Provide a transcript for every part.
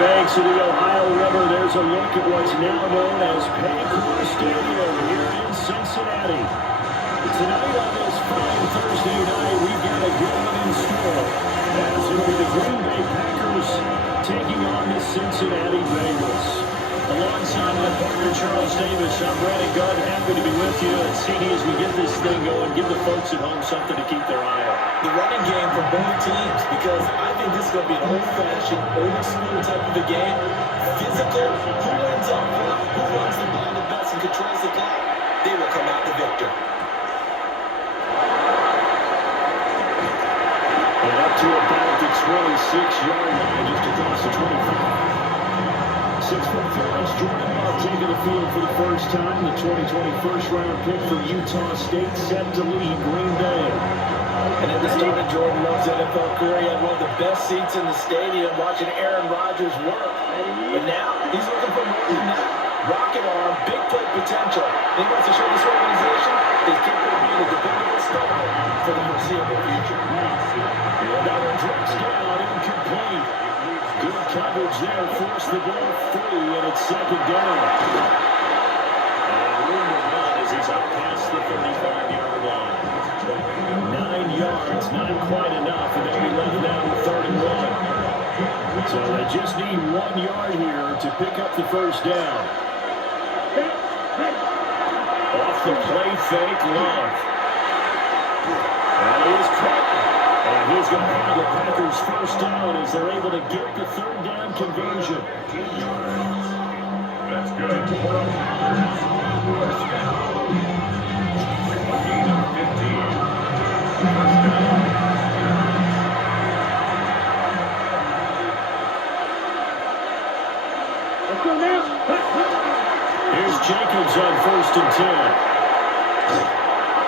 banks of the Ohio River, there's a look at what's now known as Bengals Stadium here in Cincinnati. Tonight on this fine Thursday night, we've got a good one in store, as it'll be the Green Bay Packers taking on the Cincinnati Bengals. Alongside my partner Charles Davis, I'm Brandon Gunn, happy to be with you. And CD, as we get this thing going, give the folks at home something to keep their eye on. The running game for both teams, because I think this is going to be an old-fashioned, old-school type of a game. Physical, who ends up front, who runs the ball the best and controls the clock, they will come out the victor. And up to about the 26-yard line, just across the 25. 6'4" Jordan Love taking the field for the first time. The 2020 first-round pick for Utah State set to lead Green Bay. And at the start of Jordan Love's NFL career, he had one of the best seats in the stadium watching Aaron Rodgers work. But now, he's looking for more than that. Rocket arm, big play potential. He wants to show this organization he's capable of being a dependable starter for the foreseeable future. Another drops down, incomplete. Good coverage there, forced the ball free, and it's second down. And Rumor run as he's up past the 35-yard line. 9 yards, not quite enough, and they'll be left now with 31. So they just need 1 yard here to pick up the first down. Off the play fake, Love. And he is caught. And he's going to have the Packers first down as they're able to get the third down conversion. That's good. First down. 15. Let's go now. Here's Jacobs on 1st and 10.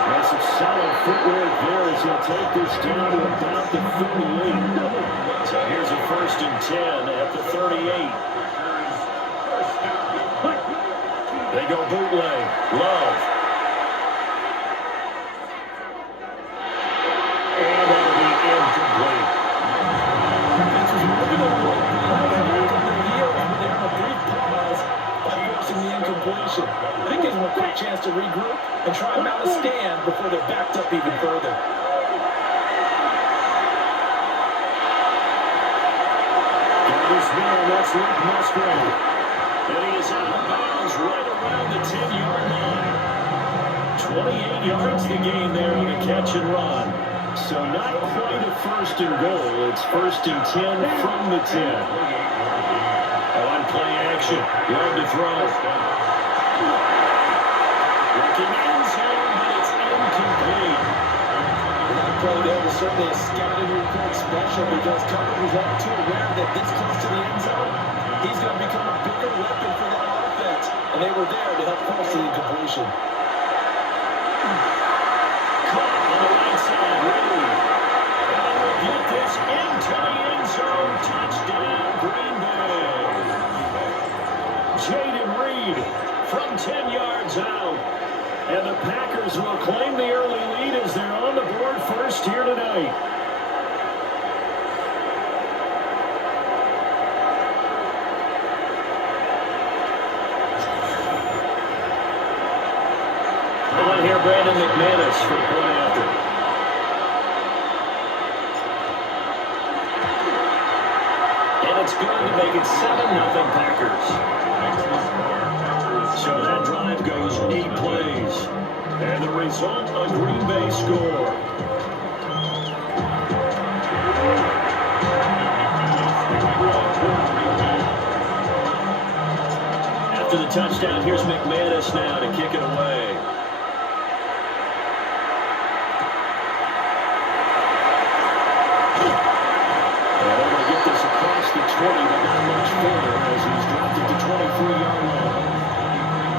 That's some solid footwork there as he'll take this down to about the 38. So here's a 1st and 10 at the 38. They go bootleg. Love. And that'll be incomplete. This was moving a little bit back on their heels, but they have a brief pause by forcing the incompletion. I think gives them a quick chance to regroup and try and mount a stand before they're backed up even further. Got this man, that's Luke Musgrave. And he is out of bounds right around the 10-yard line. 28 yards the gain there on the catch and run. So not quite a 1st and goal. It's 1st and 10 from the 10. On play action. Love to throw. Looking end zone, but it's incomplete. That play there was certainly a scouting report special because coverage was all too aware that this close to the end zone, he's going to become a bigger weapon for that offense. And they were there to help force the incompletion. Caught on the right side, Reed. And we'll get this into the end zone. Touchdown, Green Bay. Jaden Reed from 10 yards out. And the Packers will claim the early lead as they're on the board first here tonight. On here, Brandon McManus for the point after. And it's good to make it 7-0 Packers. So that drive goes 8 plays. And the result, a Green Bay score. After the touchdown, here's McManus now to kick it away. And they're going to get this across the 20, but not much further as he's dropped it to 23-yard line.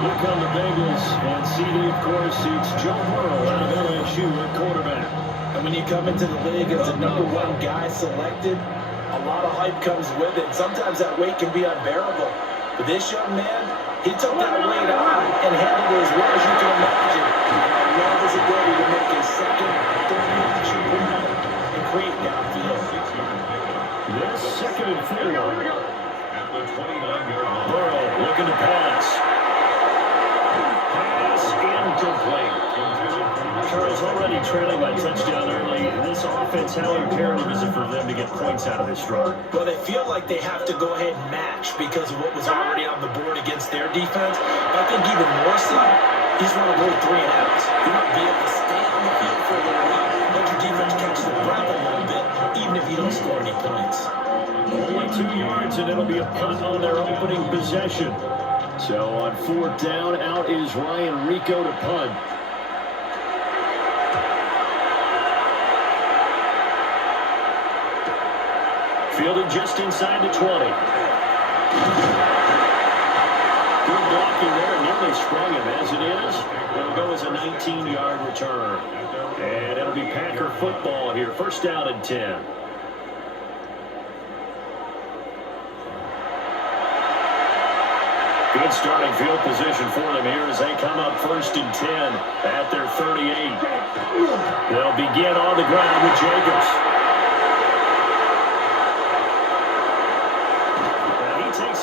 Here come the Bengals, and CD, of course, it's Joe Burrow out of LSU at quarterback. And when you come into the league as the #1 guy selected, a lot of hype comes with it. Sometimes that weight can be unbearable. But this young man, he took that weight on and handled it as well as you can imagine. And I love his ability to make a second, third action and create downfield. Yes, 2nd and 4. the 29-yard line. Burrow looking to pass. Pass incomplete. Charles already trailing by touchdown early. This offense, how imperative is it for them to get points out of this drive? Well, they feel like they have to go ahead and match because of what was already on the board against their defense. But I think even more so, he's want to avoid 3 and outs. You want to be able to stay on the field for a little while, let your defense catch their breath a little bit, even if you don't score any points. Only 2 yards, and it'll be a punt on their opening possession. So on 4th down, out is Ryan Rico to punt. Fielded just inside the 20. Good blocking there, nearly sprung him. As it is, it'll go as a 19-yard return. And it'll be Packer football here. 1st down and 10. Good starting field position for them here as they come up 1st and 10 at their 38. They'll begin on the ground with Jacobs.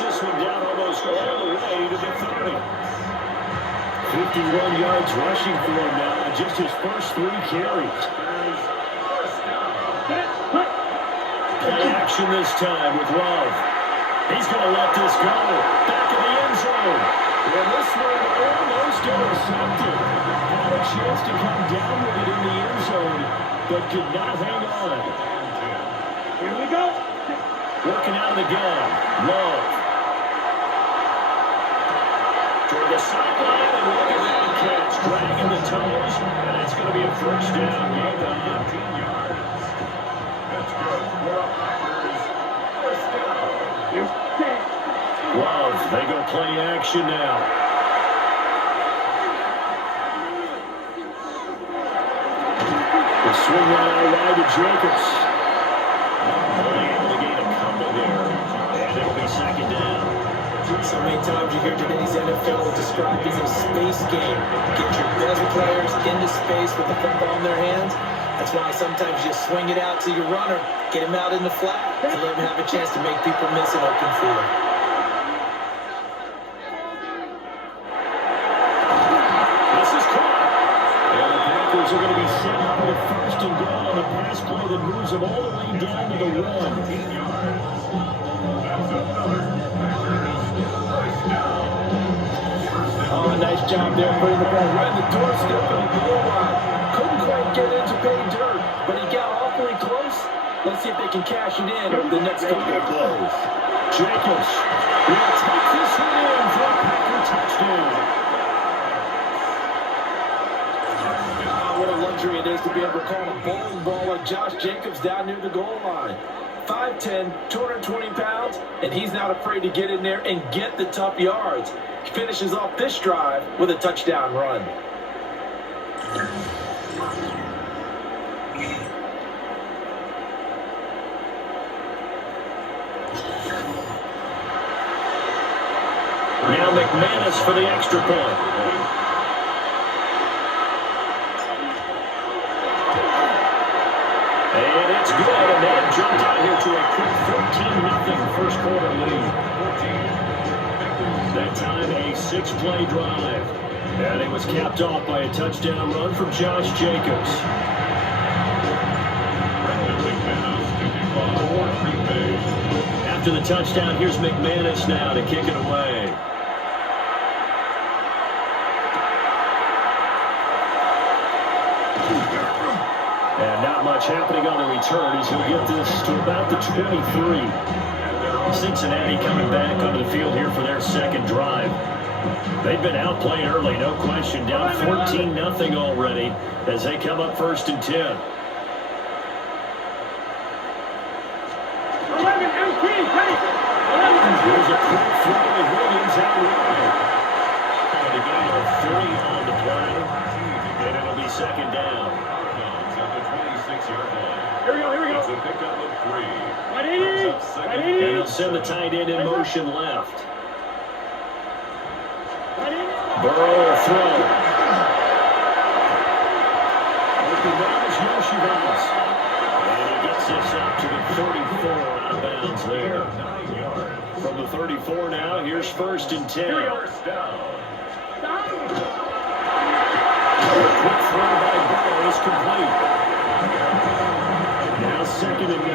This one down almost all the way to the 30. 51 yards rushing for him now in just his first 3 carries. Play action this time with Love. He's going to let this go. Back in the end zone. And this one almost intercepted. Had a chance to come down with it in the end zone, but could not hang on. Here we go. Working out of the gun. Love. Toward the sideline, and look at that catch, dragging the toes, and it's going to be a 1st down. Gain of 19 yards. That's good. Love, they go play action now. The swing right out wide to Jacobs. Only able to gain a couple there, and it'll be 2nd down. So many times you hear today's NFL described as a space game. Get your best players into space with the football in their hands. That's why sometimes you swing it out to your runner, get him out in the flat, and let him have a chance to make people miss an open field. This is caught. And the Packers are going to be set up with 1st and goal on a pass play that moves them all the way down to the 1. Oh, nice job there putting the ball right in the doorstep of the goal line. Couldn't quite get into pay dirt, but he got awfully close. Let's see if they can cash it in over the next couple of plays. Jacobs will take this one in for a Packer touchdown. What a luxury it is to be able to call a bowling ball like Josh Jacobs down near the goal line. 5'10", 220 pounds, and he's not afraid to get in there and get the tough yards. He finishes off this drive with a touchdown run. Now McManus for the extra point. And it's good, and they have jumped out here to a quick 14-0 first quarter lead. That time a 6-play drive. And it was capped off by a touchdown run from Josh Jacobs. After the touchdown, here's McManus now to kick it away. And not much happening on the return as he'll get this to about the 23. Cincinnati coming back onto the field here for their 2nd drive. They've been outplayed early, no question. Down 14-0 already as they come up 1st and 10. 11, 18, ready. Here's a quick throw with Williams out wide. And a gain of 3 on the play. And it'll be 2nd down. Here we go, here we go. It's a pickup of 3. Ready? And they'll send the tight end in motion left. Burrow throw. Open Rogers, no Shavaz. And he gets this up to the 34 out of bounds there. 9 yards. From the 34 now, here's 1st and 10. First down. Quick throw by Burrow is complete. Now 2nd and 9.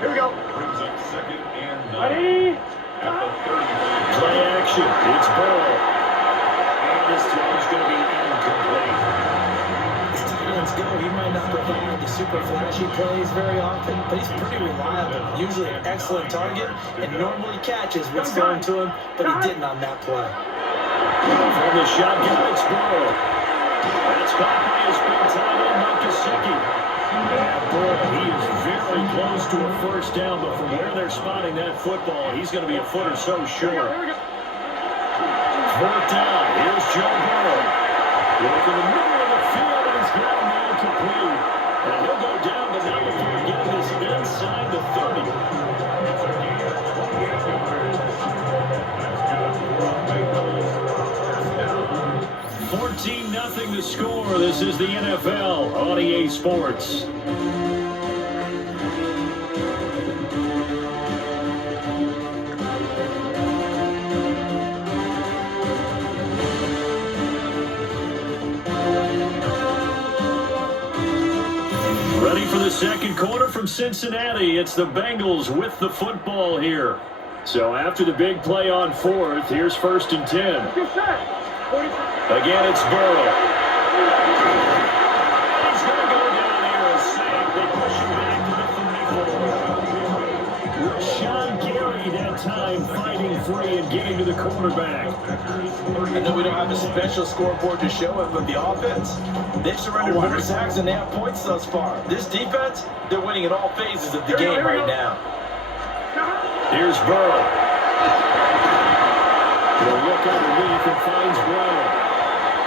Here we go. Brings up 2nd and 9. Ready? At the 35. Play action. It's Burrow. And this throw is going to be incomplete. As tight ends go, he might not provide the super flashy plays very often, but he's pretty reliable. Usually an excellent target and normally catches what's thrown to him, but he didn't on that play. From the shotgun, it's Burrow. That's caught by his big tight end, Mike Gesicki. And boy, he is very close to a 1st down, but from where they're spotting that football, he's going to be a foot or so short. 4th down, here's Joe Burrow. Look in the middle of the field, and he's got him incomplete. And he'll go down, but not before getting this inside the 30. 14-0 the score. This is the NFL on EA Sports. Ready for the 2nd quarter from Cincinnati. It's the Bengals with the football here. So after the big play on 4th, here's 1st and 10. Again, it's Burrow. He's going to go down here and safe. They push him back to the 34. Rashawn Gary that time fighting free and getting to the quarterback. I know we don't have a special scoreboard to show it, but the offense, they've surrendered more sacks than they have points thus far. This defense, they're winning in all phases of the game right now. Here's Burrow. He'll look underneath and finds Brown.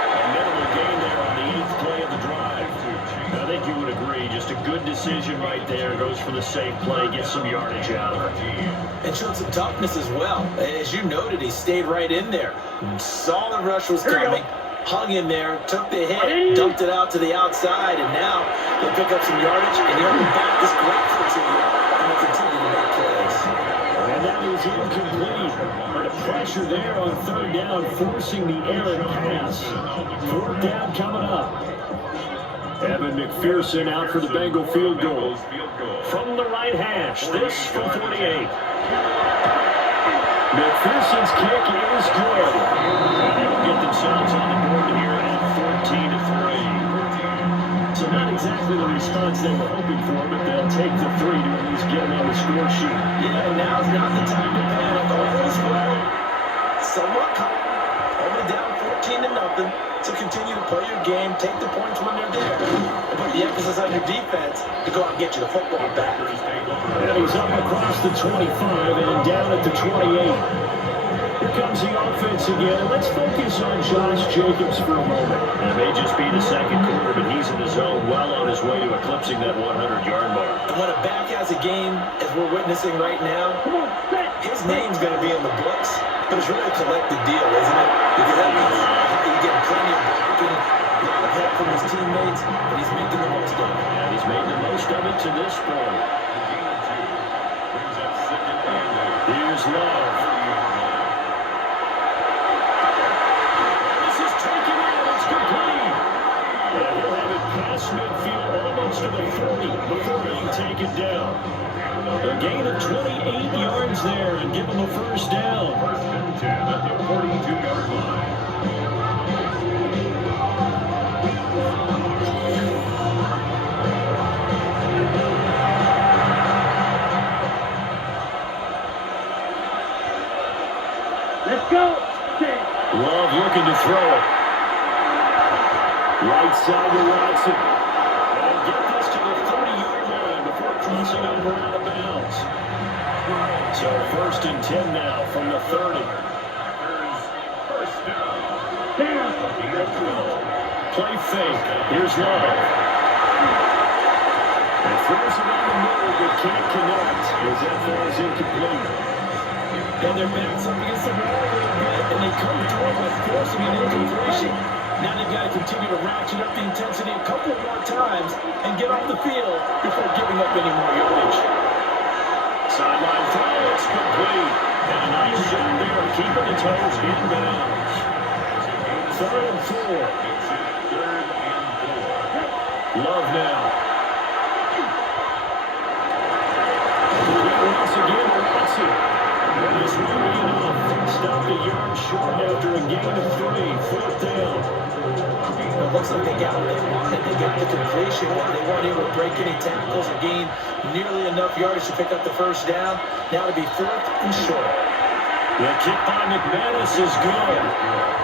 A minimal gain there on the 8th play of the drive. I think you would agree, just a good decision right there. Goes for the safe play, gets some yardage out of it. And showed some toughness as well. As you noted, he stayed right in there. Saw the rush was coming, hung in there, took the hit, dumped it out to the outside, and now he'll pick up some yardage, and he'll be back this grateful to you, and will continue to make plays. And that is incomplete. But a pressure there on 3rd down, forcing the errant pass. 4th down coming up. Evan McPherson out for the Bengal field goal. From the right hash, this from 48. McPherson's kick is good. And they'll get themselves on the board here at 14-3. So not exactly the response they were hoping for, but they'll take the 3 to at least get them on the score sheet. Yeah, and now's not the time to panic. All is well. Somewhat calm. Only down 14-0. So continue to play your game, take the points when they're there, and put the emphasis on your defense to go out and get you the football back. And he's up across the 25 and down at the 28. Here comes the offense again. Let's focus on Josh Jacobs for a moment. It may just be the 2nd quarter, but he's in the zone, well on his way to eclipsing that 100-yard mark. And when a back has a game, as we're witnessing right now, his name's going to be in the books, but it's really a collective deal, isn't it? Because that means he's getting plenty of blocking, a lot of help from his teammates, and he's making the most of it. And he's made the most of it to this point. Here's Love. This is taken in. It's complete. And he'll have it past midfield almost to the 40 before being taken down. A gain of 28 yards there and give him a 1st down. 1st and 10 at the 42-yard line. Let's go. Love looking to throw it. Right side to Watson. And get this to the 30-yard line before crossing over out of bounds. So 1st and 10 now from the 30. First down. Play fake. Here's Love. And throws it on the middle, but can't connect as that throw is incomplete. And they're backs up against the wall a little bit, and they come toward by forcing an incompletion. Now they've got to continue to ratchet up the intensity a couple more times and get off the field before giving up any more yardage. Sideline throw, it's complete. And a nice job there keeping the toes inbounds. 3rd and 4. Love now. Once again to Watson. This will be enough. Stopped a yard short after a gain of 3. 4th down. It looks like they got what they wanted. They got the completion. They weren't able to break any tackles or gain nearly enough yardage to pick up the first down. Now to be 4th and short. The kick by McManus is good.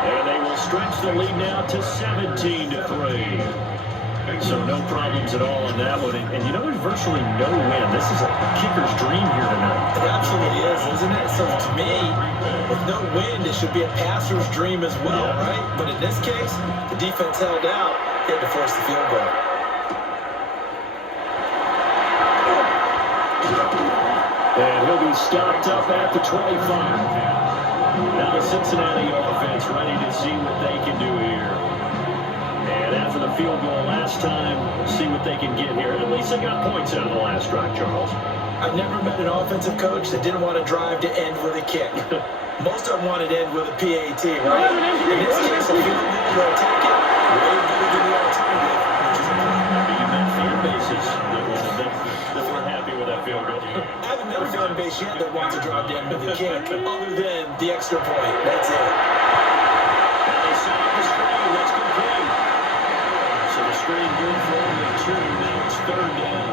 And they will stretch the lead now to 17-3. So no problems at all on that one. And you know, there's virtually no win. This is a kicker's dream here tonight. It absolutely is, isn't it? So to me, with no win, it should be a passer's dream as well, right? But in this case, the defense held out. They had to force the field goal. And he'll be stopped up at the 25. Now the Cincinnati offense ready to see what they can do here. And after the field goal last time, see what they can get here. At least they got points out of the last drive, Charles. I've never met an offensive coach that didn't want to drive to end with a kick. Most of them wanted to end with a PAT, right? In this case, a field goal, they'll take it. Way better than the alternative, which is a point. You met fan bases that were happy with that field goal. I haven't met a fan base yet that wants to drive to end with a kick, other than the extra point. That's it. And they set up the screen. That's complete. So the screen good for only 2. Now it's 3rd down.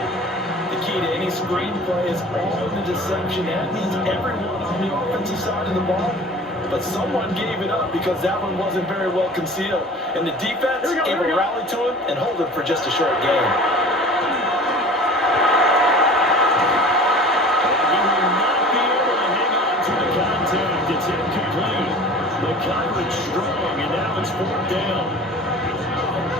The key to any screen play is all in the deception. That means everyone on the offensive side of the ball. But someone gave it up because that one wasn't very well concealed. And the defense able to rally to him and hold it for just a short game. And he will not be able to hang on to the contact. It's incomplete. The coverage strong, and now it's 4th down.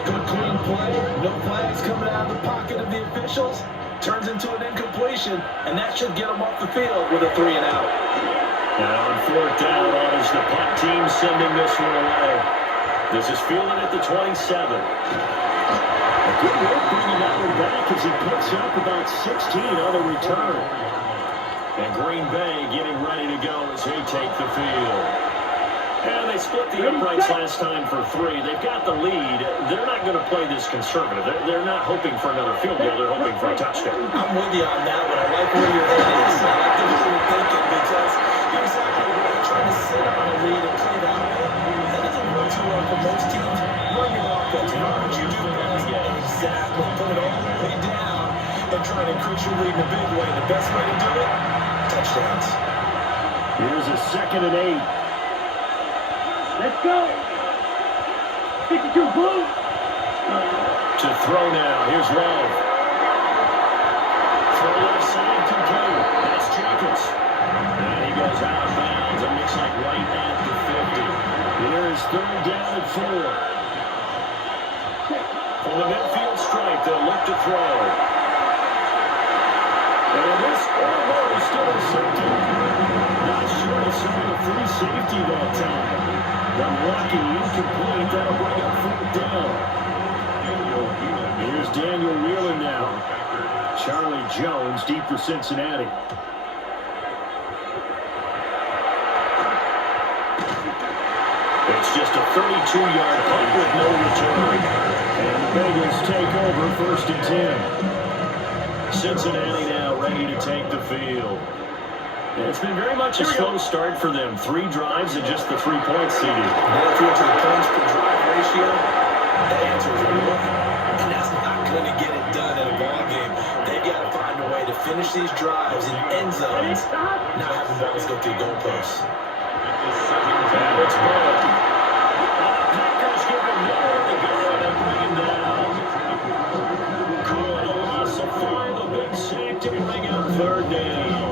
Good clean play. No flags coming out of the pocket of the officials. Turns into an incompletion, and that should get them off the field with a 3 and out. Now on 4th down, is the punt team sending this one away. This is fielded at the 27. A good work bringing that one back as he picks up about 16 on the return. And Green Bay getting ready to go as they take the field. And they split the uprights last time for 3. They've got the lead. They're not going to play this conservative. They're not hoping for another field goal. They're hoping for a touchdown. I'm with you on that one. I like where your head is. I like the way you're thinking because you're exactly right. Trying to sit on a lead and play that way, that doesn't work too well for most teams. Run your offense. Run what you do best. Exactly. Put it all the way down and try to increase your lead in a big way. The best way to do it, touchdowns. Here's a 2nd and 8. Let's go. 52 blue. To throw now. Here's Love. Throw left side complete. That's Jacobs. And he goes out of bounds. It looks like right at the 50. Here is 3rd down and 4. From the midfield stripe, they'll look to throw. And this almost intercepted. Not sure to serve a free safety that time. Unlucky, incomplete. That'll bring up 4th down. Here's Daniel Wheeler now. Charlie Jones deep for Cincinnati. It's just a 32-yard punt with no return. And the Bengals take over 1st and 10. Cincinnati now ready to take the field. It's been very much a slow start for them. 3 drives and just the 3 points seeded. Now, if you look at the points per drive ratio, the answer is 1. And that's not going to get it done in a ball game. They've got to find a way to finish these drives in end zones, not having balls go through goalposts. And it's ball. Packers give him nowhere to go and bring him down. Coyle also find the big sack to bring up 3rd down.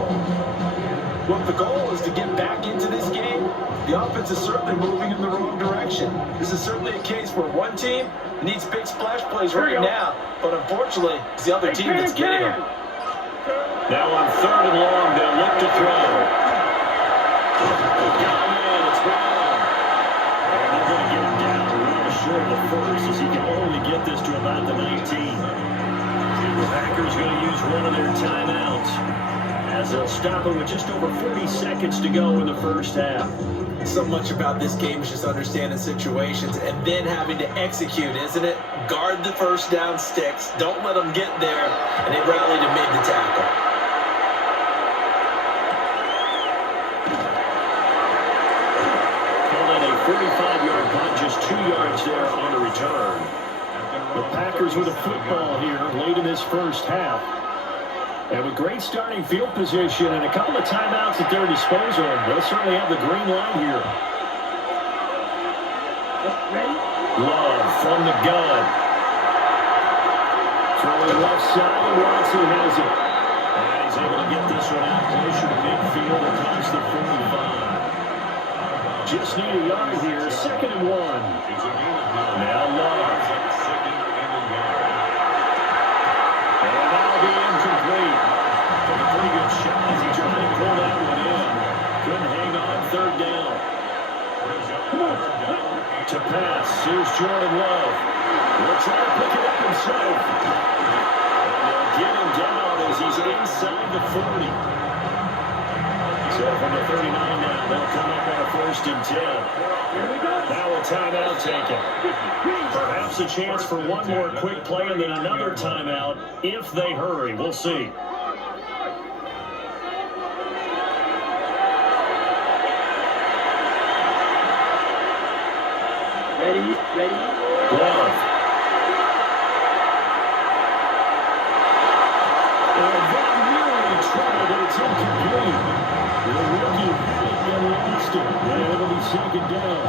Look, the goal is to get back into this game. The offense is certainly moving in the wrong direction. This is certainly a case where one team needs big splash plays right now, but unfortunately, it's the other team that's getting them. Now on 3rd and long, they'll look to throw. Got in, it's gone. And they're going to get him down real short of the 1st as he can only get this to about the 19. The Packers going to use one of their timeouts as they'll stop it with just over 40 seconds to go in the first half. So much about this game is just understanding situations and then having to execute, isn't it? Guard the first down sticks. Don't let them get there. And they rallied and made the tackle. Call it a 45-yard punt, just 2 yards there on the return. The Packers with a football here late in this first half. And with great starting field position and a couple of timeouts at their disposal, they'll certainly have the green light here. Love from the gun. Throwing left side, and Watson has it. And he's able to get this one out closer to midfield across the 45. Just need a yard here, 2nd and 1. Now Love. And that'll be incomplete. Took a pretty good shot as he tried to pull that one in. Couldn't hang on 3rd down. To pass, here's Jordan Love. Will try to pick it up himself. And they'll get him down as he's inside the 40. So from the 39 now, they'll come up on a 1st and 10. Now a timeout taken. Perhaps a chance for one more quick play and then another timeout if they hurry. We'll see. Ready? Love. And that really troubled it. It's incomplete. The rookie had it and lost it. And it'll be 2nd down.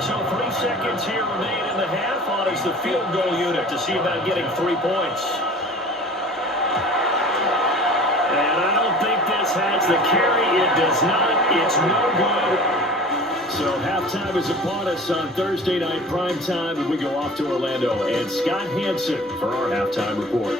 So 3 seconds here remain in the half on as the field goal unit to see about getting 3 points. And I don't think this has the carry. It does not. It's no good. So halftime is upon us on Thursday night primetime, and we go off to Orlando. And Scott Hansen for our halftime report.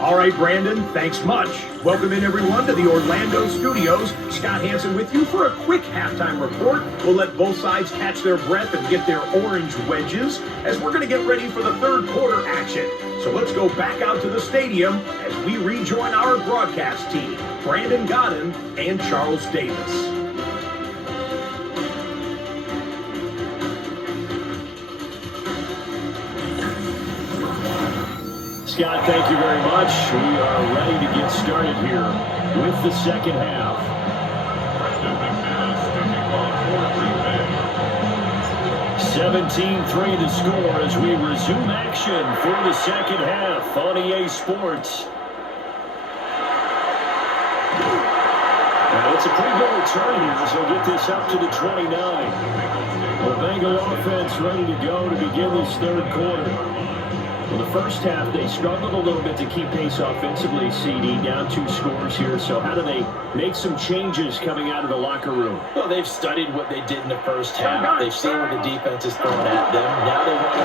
All right, Brandon, thanks much. Welcome in, everyone, to the Orlando studios. Scott Hansen with you for a quick halftime report. We'll let both sides catch their breath and get their orange wedges as we're going to get ready for the 3rd quarter action. So let's go back out to the stadium as we rejoin our broadcast team, Brandon Godden and Charles Davis. Scott, thank you very much. We are ready to get started here with the 2nd half. 17-3 the score as we resume action for the 2nd half on EA Sports. Now, it's a pretty good return here as they'll get this up to the 29. The Bengal offense ready to go to begin this 3rd quarter. Well, the first half, they struggled a little bit to keep pace offensively, CD, down 2 scores here. So how do they make some changes coming out of the locker room? Well, they've studied what they did in the first half. They've seen what the defense is throwing at them. Now they want to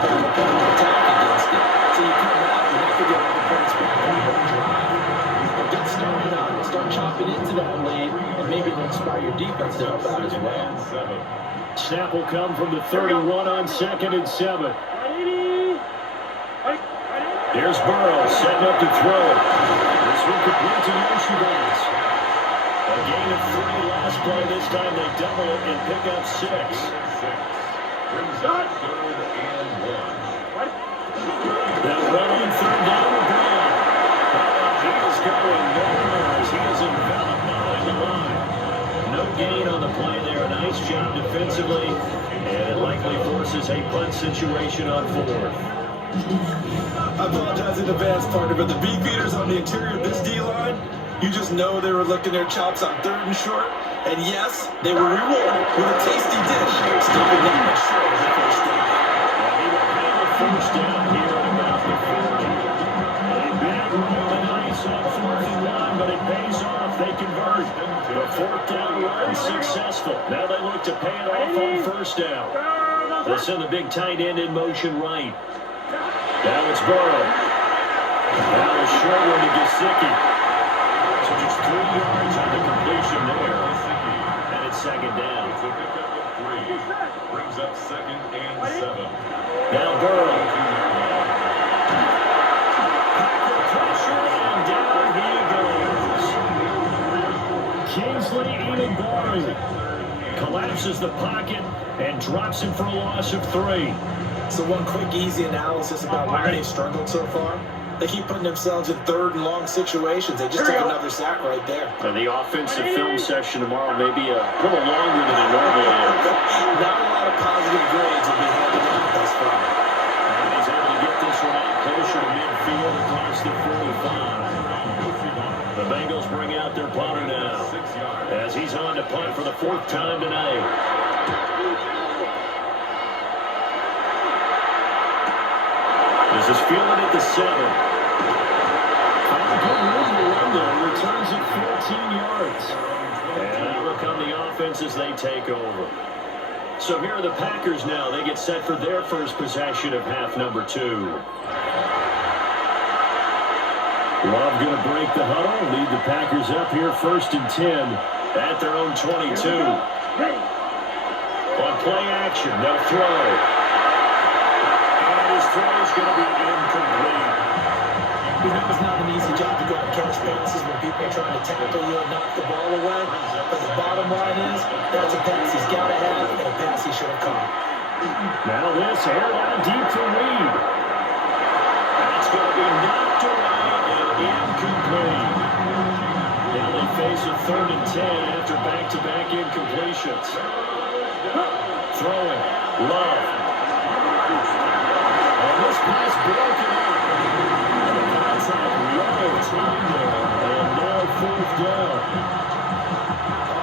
attack against it. So you come out, you have to get all the points back on one drive. But get started on it. Start chopping into that lead, and maybe it'll inspire your defense to help out as well. Snap will come from the 31 on 2nd and 7. Here's Burrow setting up to throw. This one complete to Yoshibans. A gain of 3 last play. This time they double it and pick up 6. Now run on 3rd down with Brown. He is going nowhere as he is enveloped behind the line. No gain on the play there. Nice job defensively. And it likely forces a punt situation on 4th. I apologize in advance, partner, but the beat beaters on the interior of this D-line, you just know they were licking their chops on 3rd and short. And yes, they were rewarded with a tasty dish. Still could not make sure of the first down. And he will have a 1st down here at about the 40. A big roll and ice on 4th and 1, but it pays off. They convert. The 4th down run successful. Now they look to pay it off on 1st down. They'll send the big tight end in motion right. Now it's Burrow. Now a short one to Gesicki. So just 3 yards on the completion there. And it's 2nd down. Brings up 2nd and 7. Now Burrow. Kingsley Edenbari collapses the pocket and drops him for a loss of 3. So one quick, easy analysis about why they've struggled so far. They keep putting themselves in third and long situations. They just took another sack right there. The offensive film session tomorrow may be a little longer than it normally is. Not a lot of positive grades will be handed out thus far. And he's able to get this one out closer to midfield across the 45. The Bengals bring out their punter now as he's on to punt for the 4th time tonight. This is fielded at the 7. Good move to run there. Returns it 14 yards. And out will come the offense as they take over. So here are the Packers now. They get set for their first possession of half number 2. Love going to break the huddle. Lead the Packers up here 1st and 10 at their own 22. On play action, they'll throw. His throw is going to be incomplete. We know it's not an easy job to go and catch passes when people are trying to tackle you and knock the ball away. But the bottom line is, that's a pass he's got to have and a pass he should have caught. Now this aired out deep for Reed. That's going to be knocked away and incomplete. Now they face a 3rd and 10 after back-to-back incompletions. Throwing. Love. This pass broken up. Contact low time there. And now 4th down.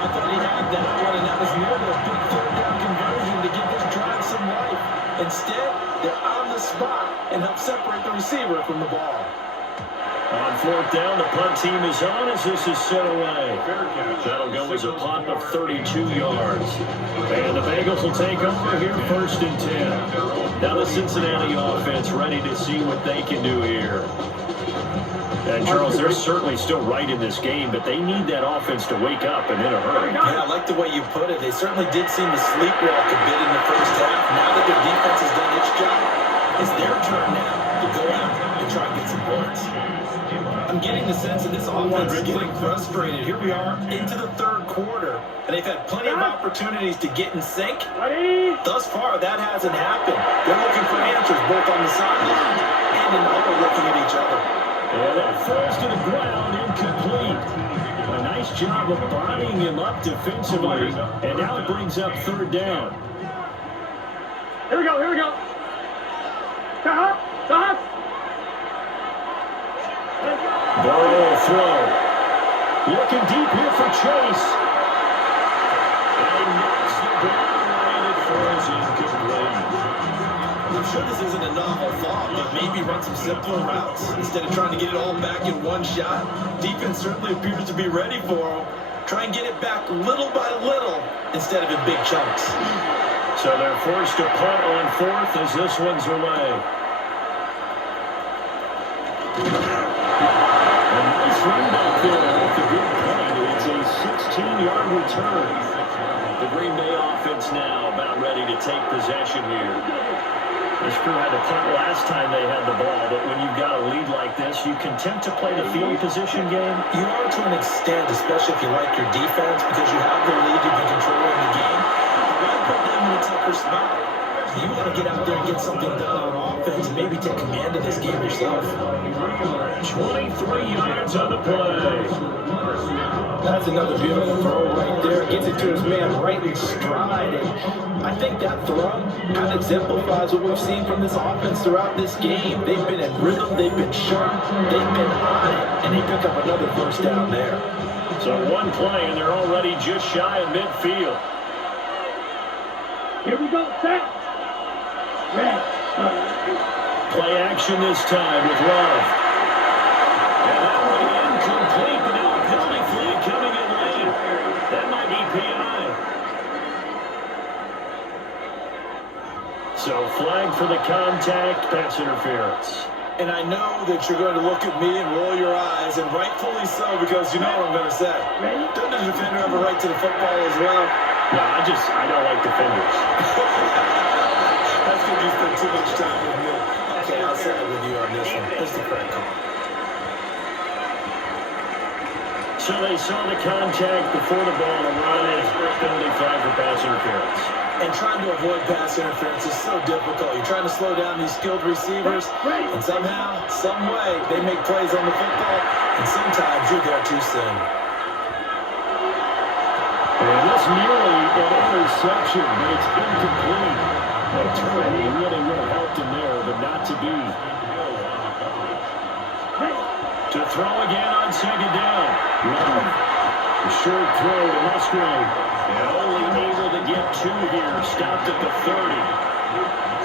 I thought he had that one, and that was nearly a big 3rd down conversion to give this drive some life. Instead, they're on the spot and help separate the receiver from the ball. On 4th down, the punt team is on as this is set away. That'll go as a punt of 32 yards. And the Bengals will take over here 1st and 10. Now the Cincinnati offense ready to see what they can do here. And Charles, they're certainly still right in this game, but they need that offense to wake up and in a hurry. Yeah, I like the way you put it. They certainly did seem to sleepwalk a bit in the first half. Now that their defense has done its job, it's their turn now to go out and try and get some points. I'm getting the sense that this offense is getting frustrated. Here we are into the 3rd quarter, and they've had plenty of opportunities to get in sync. Thus far, that hasn't happened. They're looking for answers both on the sideline and in the huddle looking at each other. And that falls to the ground, incomplete. A nice job of bodying him up defensively, and now it brings up 3rd down. Here we go, here we go. Stop, stop. Burrow throw. Looking deep here for Chase. And he knocks the ball away and it falls incomplete. I'm sure this isn't a novel thought, but maybe run some simpler routes instead of trying to get it all back in one shot. Defense certainly appears to be ready for them. Try and get it back little by little instead of in big chunks. So they're forced to punt on 4th as this one's away. A nice run back there with the good punt. It's a 16-yard return. The Green Bay offense now about ready to take possession here. This crew had to punt last time they had the ball, but when you've got a lead like this, you can tempt to play the field position game. You are to an extent, especially if you like your defense, because you have the lead, you've been controlling the game. But why put them in a tougher spot? You want to get out there and get something done on offense and maybe take command of this game yourself. 23 yards on the play. That's another beautiful throw right there. Gets it to his man right in stride. And I think that throw kind of exemplifies what we've seen from this offense throughout this game. They've been in rhythm, they've been sharp, they've been on it, and they pick up another first down there. So one play, and they're already just shy of midfield. Here we go, set. Play action this time with Love. And that one incomplete, but now a penalty flag coming in late. That might be PI. So flag for the contact, pass interference. And I know that you're going to look at me and roll your eyes, and rightfully so, because you know what I'm going to say. Doesn't the defender have a right to the football as well? No, I don't like defenders. That's because you spend too much time with me. Okay, I'll side with you on this one. That's the correct call. So they saw the contact before the ball arrived. Penalty flag for pass interference. And trying to avoid pass interference is so difficult. You're trying to slow down these skilled receivers, and somehow, some way, they make plays on the football, and sometimes you're there too soon. And that's nearly an interception, but it's incomplete. A turnover really would have helped him there, but not to be. To throw again on second down. A short throw to Musgrave. And only able to get 2 here. Stopped at the 30.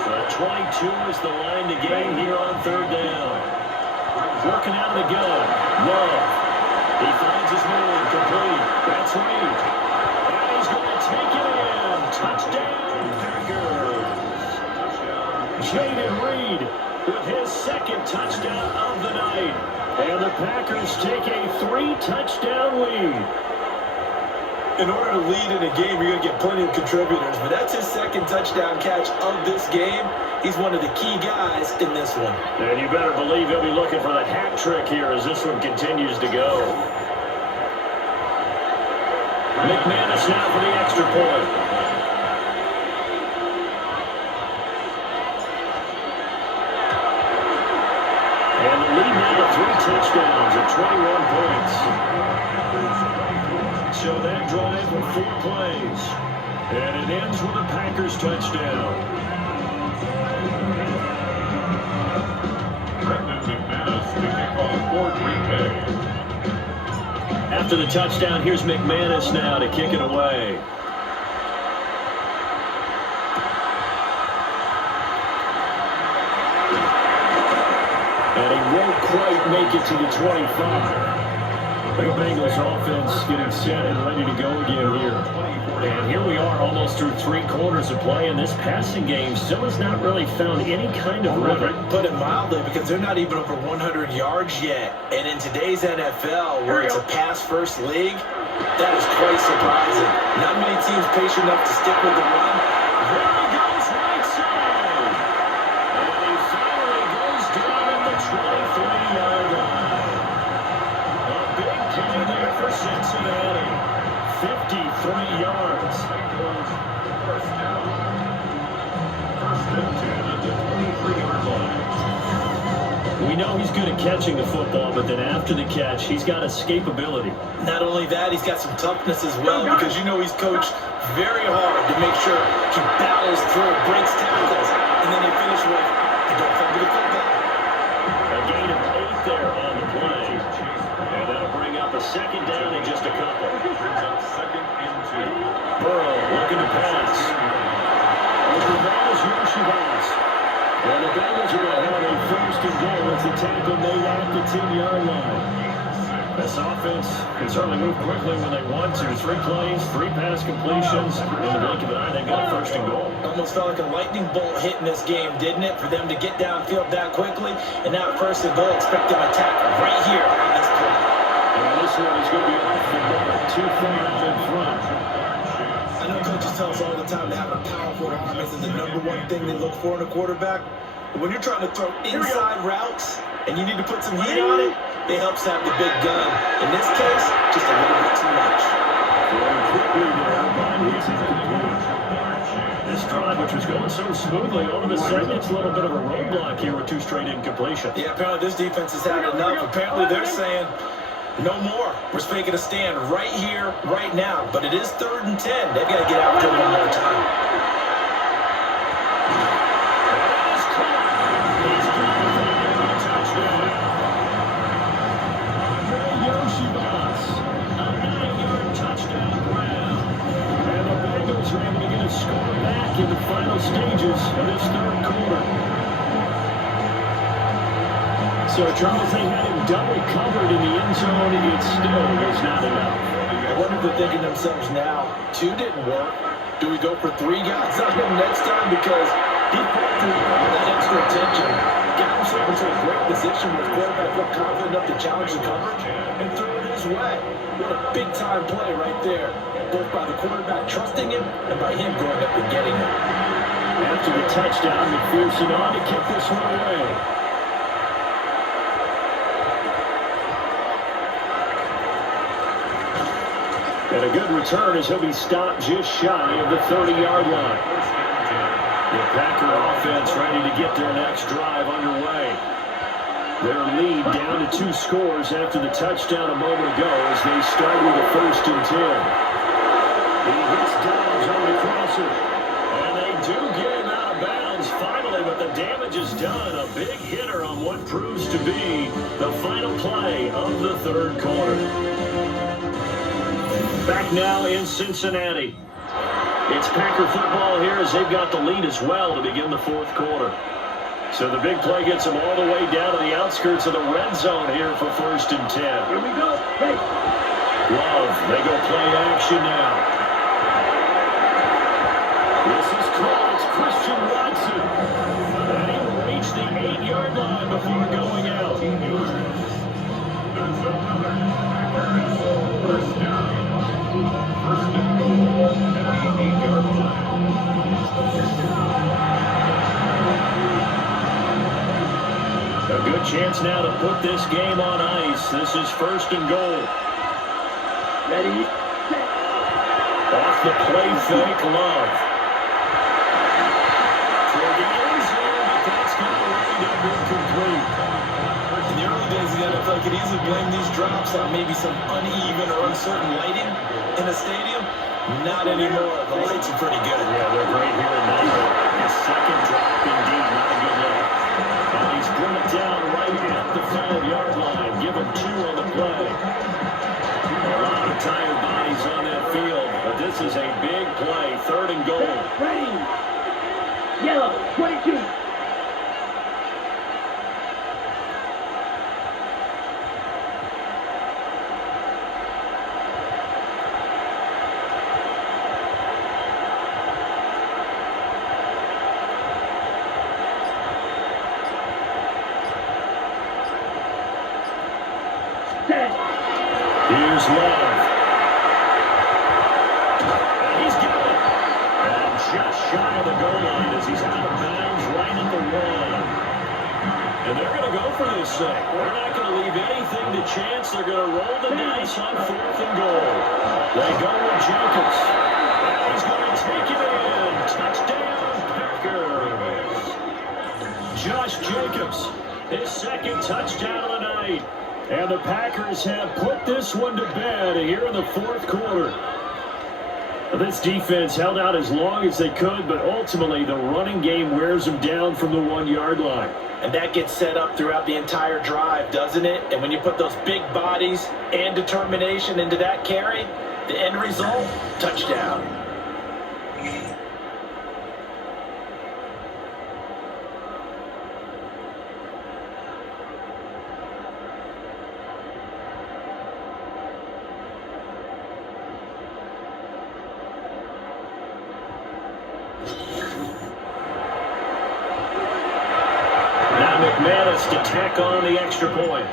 So 22 is the line to gain here on third down. Working out of the gun. Love. He finds his man. Complete. That's Reed. And he's going to take it in. Touchdown, Packers. Jaden Reed with his second touchdown of the night. And the Packers take a 3-touchdown lead. In order to lead in a game, you're going to get plenty of contributors, but that's his second touchdown catch of this game. He's one of the key guys in this one. And you better believe he'll be looking for the hat trick here as this one continues to go. McManus now for the extra point. And the lead now to 3 touchdowns at 21 points. So that drive with 4 plays. And it ends with a Packers touchdown. McManus to kick off for Green Bay. After the touchdown, here's McManus now to kick it away. And he won't quite make it to the 25. The Bengals offense getting set and ready to go again here. And here we are almost through 3 quarters of play, and this passing game still has not really found any kind of rhythm. Put it mildly, because they're not even over 100 yards yet. And in today's NFL, where it's a pass-first league, that is quite surprising. Not many teams patient enough to stick with the run. There he goes right side. And he finally goes down at the 23-yard line. A big play there for Cincinnati. 53 yards. First down. First and 10 at the 23-yard line. We know he's good at catching the football, but then after the catch, he's got escapability. Not only that, he's got some toughness as well, because you know he's coached very hard to make sure he battles through, breaks tackles, and then they finish with, and don't fumble the football. A gain of 8 there on the play. And that'll bring up a second down in just a couple. Brings up second and 2. Burrow looking to pass. Over that is Yoshivas. And the Bengals are going to have a first and goal as the tackle made at the 10-yard line. This offense can certainly move quickly when they want to. 3 plays, 3 pass completions. In the blink of an eye, they've got a first and goal. Almost felt like a lightning bolt hit in this game, didn't it? For them to get downfield that quickly, and now first and goal, expect them to attack right here on this play. And this one is going to be off the ball, 2 far out in front. I know coaches tell us all the time that having a powerful arm isn't the #1 thing they look for in a quarterback. But when you're trying to throw inside routes and you need to put some heat on it, it helps have the big gun. In this case, just a little bit too much. Going quickly there, but it's incomplete. This drive, which was going so smoothly, all of a sudden it's a little bit of a roadblock here with 2 straight incompletions. Yeah, apparently this defense has had enough. Apparently they're saying, no more. We're making a stand right here, right now. But it is 3rd and 10. They've got to get after it one more time. He's caught for a touchdown. Yoshivas, a 9-yard touchdown grab. And the Bengals are able to get a score back in the final stages of this 3rd quarter. So, Charles, they had him double covered in the end zone. It still was not enough. I wonder if they're thinking to themselves now, 2 didn't work. Do we go for 3 guys on him next time? Because he put through all that extra attention, got himself into a great position where the quarterback felt confident enough to challenge the coverage and threw it his way. What a big-time play right there, both by the quarterback trusting him and by him going up and getting him. After the touchdown, McPherson on to kick this one away. And a good return as he'll be stopped just shy of the 30-yard line. The Packer offense ready to get their next drive underway. Their lead down to 2 scores after the touchdown a moment ago as they start with a 1st and 10. He hits Dobbs on the crosser. And they do get him out of bounds finally, but the damage is done. A big hitter on what proves to be the final play of the 3rd quarter. Back now in Cincinnati. It's Packer football here as they've got the lead as well to begin the 4th quarter. So the big play gets them all the way down to the outskirts of the red zone here for 1st and 10. Here we go. Hey. Love, they go play action now. This is called. It's Christian Watson. And he will reach the 8-yard line before going out. There's another Packers. 1st down. 1st and goal at the 8-yard line. A good chance now to put this game on ice. This is 1st and goal. Ready, set. Off the play fake, Love. Toward the end zone, but that's going to wind up incomplete. In the early days of the NFL, I could easily blame these drops on maybe some uneven or uncertain lighting in a stadium. Not anymore. The lights are pretty good. Yeah, they're great here in Denver. His 2nd drop, indeed, not a good look. And he's brought it down right at the 5-yard line. Give him 2 on the play. A lot of tired bodies on that field, but this is a big play. 3rd and goal. Ready. Yellow, 22. Here's Love. And he's got it. And just shy of the goal line as he's out of bounds right at the 1. And they're going to go for this thing. They're not going to leave anything to chance. They're going to roll the dice on 4th and goal. They go with Jacobs. And he's going to take it in. Touchdown, Packers. Josh Jacobs, his 2nd touchdown of the night. And the Packers have put this one to bed here in the 4th quarter. This defense held out as long as they could, but ultimately the running game wears them down from the 1-yard line. And that gets set up throughout the entire drive, doesn't it? And when you put those big bodies and determination into that carry, the end result, touchdown. McManus to tack on the extra point.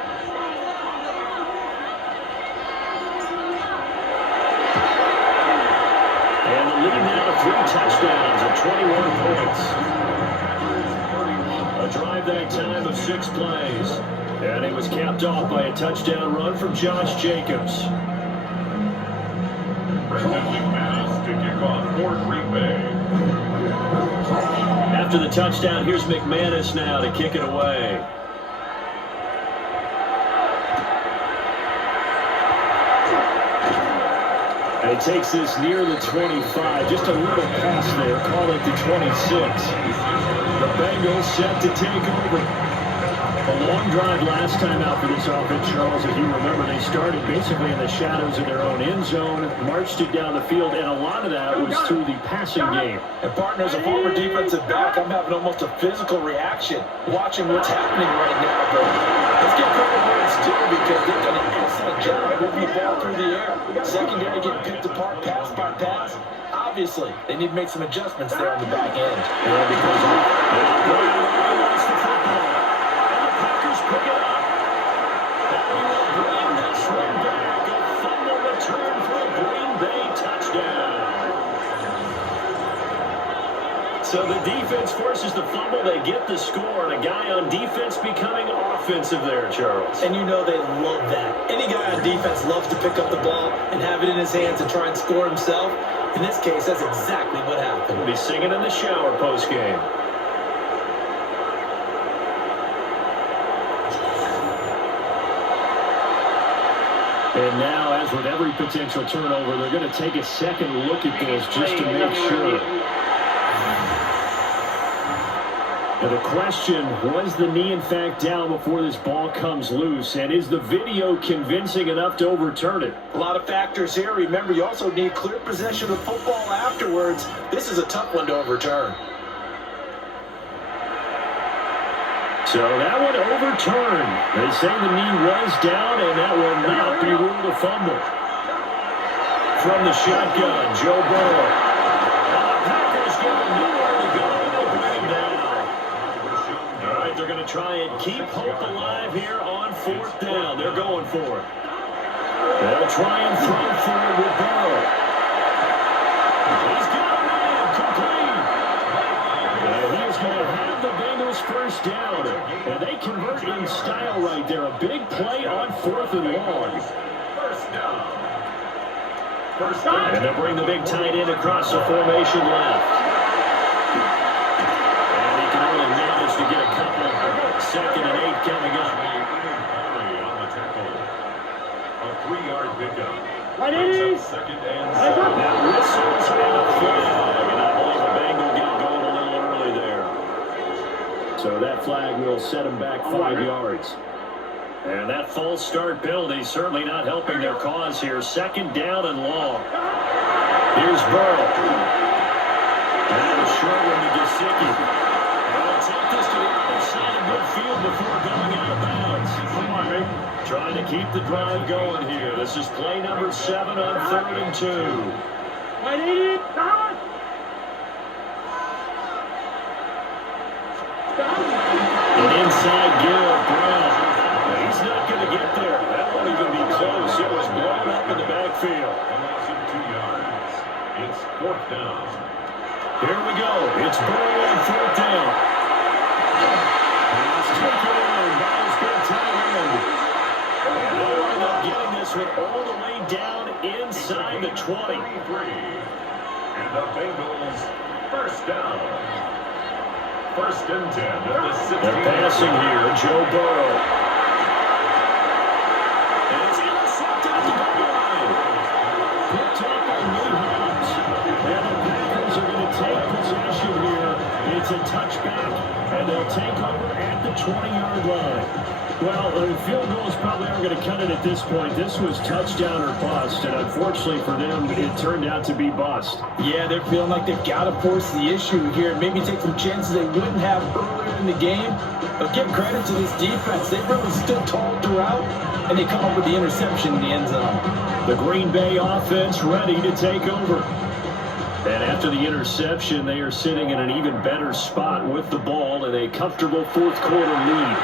And the lead now to 3 touchdowns and 21 points. A drive that time of 6 plays. And it was capped off by a touchdown run from Josh Jacobs. Brendan McManus to kick off for Green Bay. After the touchdown, here's McManus now to kick it away. And he takes this near the 25. Just a little pass there. Call it the 26. The Bengals set to take over. A long drive last time out for this offense, Charles. If you remember, they started basically in the shadows of their own end zone, marched it down the field, and a lot of that was through the passing game. And partner, as a former defensive back, I'm having almost a physical reaction watching what's happening right now. But let's get credit where it's due because they've done an excellent job moving the ball through the air. Secondary getting picked apart pass by pass. Obviously, they need to make some adjustments there on the back end. Yeah, because lost the football. And the Packers pick it up. And we will bring this one back. A fumble return for a Green Bay touchdown. So the defense forces the fumble. They get the score, and a guy on defense becoming offensive there, Charles. And you know they love that. Any guy on defense loves to pick up the ball and have it in his hands and try and score himself. In this case, that's exactly what happened. He'll be singing in the shower post-game. And now, as with every potential turnover, they're going to take a second look at this just to make sure. Now the question, was the knee in fact down before this ball comes loose? And is the video convincing enough to overturn it? A lot of factors here. Remember, you also need clear possession of football afterwards. This is a tough one to overturn. So that one overturned. They say the knee was down, and that will not be ruled a fumble. From the shotgun, Joe Burrow. The Packers give him nowhere to go, and they bring him down. All right, they're going to try and keep hope alive here on 4th down. They're going for it. They'll try and throw for it with Burrow. He's got a man complete. He is going to have the Bengals first down, and they convert in style right there. A big play on 4th and long. First down. And they'll bring the big tight end across the formation left. And he can only manage to get a couple. 2nd and 8 coming up. On the tackle. A 3-yard pickup. Right, Eddie. 2nd and Right, 7. Now whistles and a flag, and I believe the Bengals get going a little early there. So that flag will set them back 5 yards. And that false start penalty certainly not helping their cause here. 2nd down and long. Here's Burrow. And a short one to Gesicki. They'll take this to the other side of midfield before going out of bounds. Come on, baby. Trying to keep the drive going here. This is play number 7 on 3rd and 2. Right, Eddie. Down. An inside give, Brown. He's not going to get there. That won't even be close. It was blown up in the backfield. A loss of 2 yards. It's 4th down. Here we go. It's Burrow on 4th down. He's taken in by his big tight end. And they'll wind up getting this one all the way down inside the 20. And the Bengals first down. 1st and 10 at the 16. They're passing here. Joe Burrow. And it's intercepted at the goal line. Picked up on New Hobbs. And the Packers are going to take possession here. It's a touchback, and they'll take over at the 20-yard line. Well, the field goal is probably not going to cut it at this point. This was touchdown or bust, and unfortunately for them, it turned out to be bust. Yeah, they're feeling like they've got to force the issue here. Maybe take some chances they wouldn't have earlier in the game. But give credit to this defense. They really stood tall throughout, and they come up with the interception in the end zone. The Green Bay offense ready to take over. And after the interception, they are sitting in an even better spot with the ball in a comfortable 4th quarter lead.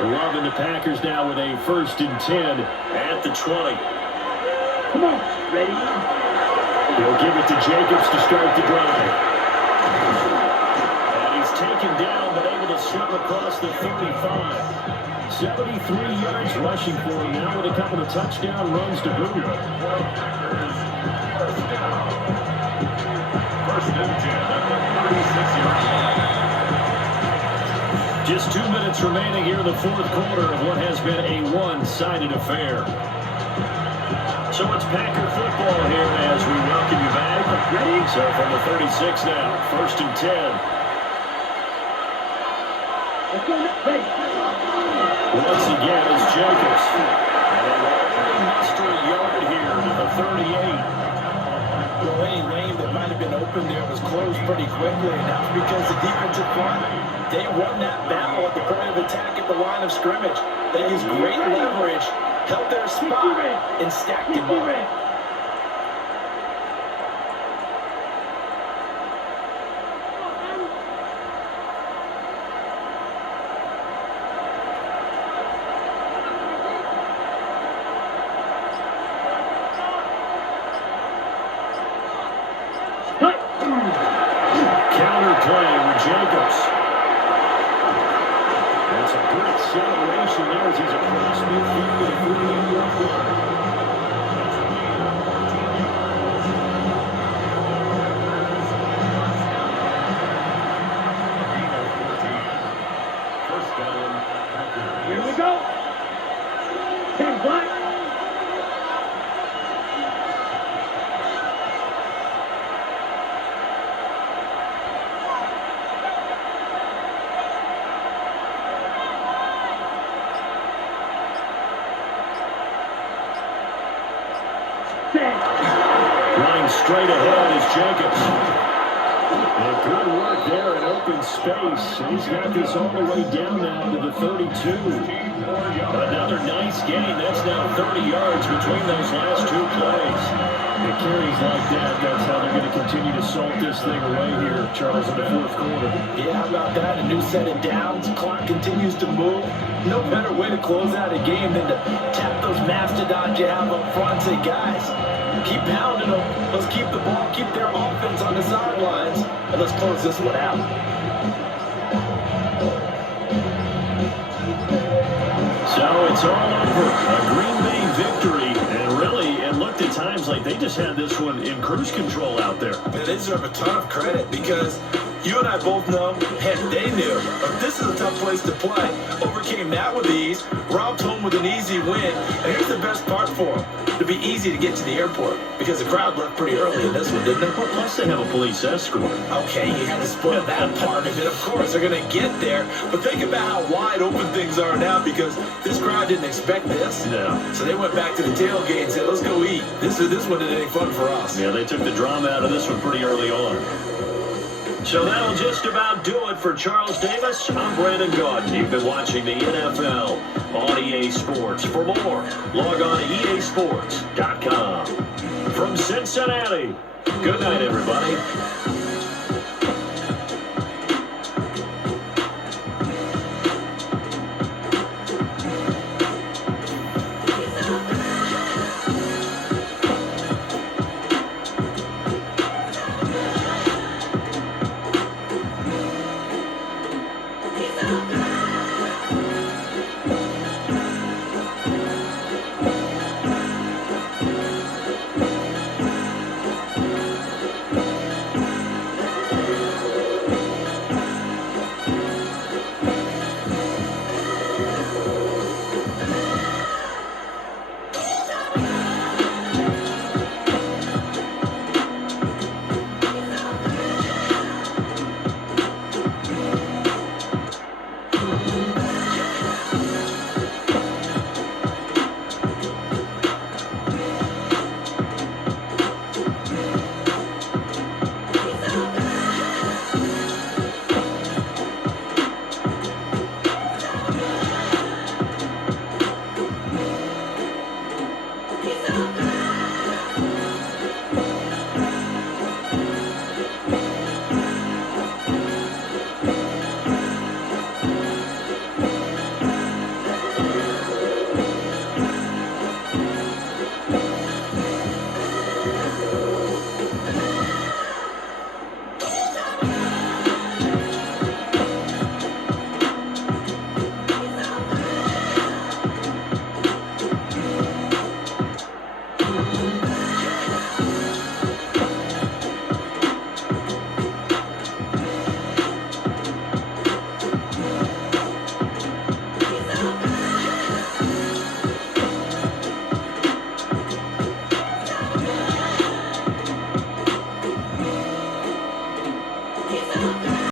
Love and the Packers now with a 1st and 10 at the 20. Come on. Ready? He'll give it to Jacobs to start the drive. And he's taken down, but able to slip across the 35. 73 yards rushing for him now with a couple of touchdown runs to boot. First down. 1st and 10 at the 36-yard line. Just 2 minutes remaining here in the 4th quarter of what has been a one-sided affair. So it's Packer football here as we welcome you back. Ready? So from the 36 now, 1st and 10. Let's go. Ready? Once again is Jacobs. And they muster a yard here to the 38. Well, any lane that might have been open there was closed pretty quickly, and that's because the defensive front, they won that battle at the point of attack at the line of scrimmage. They used great leverage, held their spot, and stacked him up. acceleration there as he's across midfield to the 48-yard line. First down, Packers. Here we go. King Black. Running straight ahead is Jacobs. And good work there in open space. He's got this all the way down now to the 32. Another nice gain. That's now 30 yards between those last two plays. It carries like that. That's how they're going to continue to salt this thing away here, Charles, in the fourth quarter. Yeah, how about that? A new set of downs. Clock continues to move. No better way to close out a game than to tap those mastodons you have up front. Say, guys, keep pounding them. Let's keep the ball, keep their offense on the sidelines, and let's close this one out. So it's all over. A Green Bay victory, and really, it looked at times like they just had this one in cruise control out there. And they deserve a ton of credit because you and I both know, heck, they knew, but this is a tough place to play. Overcame that with ease, robbed home with an easy win, and here's the best part for them. It'd be easy to get to the airport because the crowd left pretty early in this one, didn't it? Well, plus they have a police escort. Okay, you had to spoil that part of it. Of course, they're going to get there, but think about how wide open things are now because this crowd didn't expect this. No. So they went back to the tailgate and said, let's go eat. This one isn't any fun for us. Yeah, they took the drama out of this one pretty early on. So that'll just about do it for Charles Davis. I'm Brandon Gaudin. You've been watching the NFL on EA Sports. For more, log on to easports.com. From Cincinnati, good night, everybody. Peace out.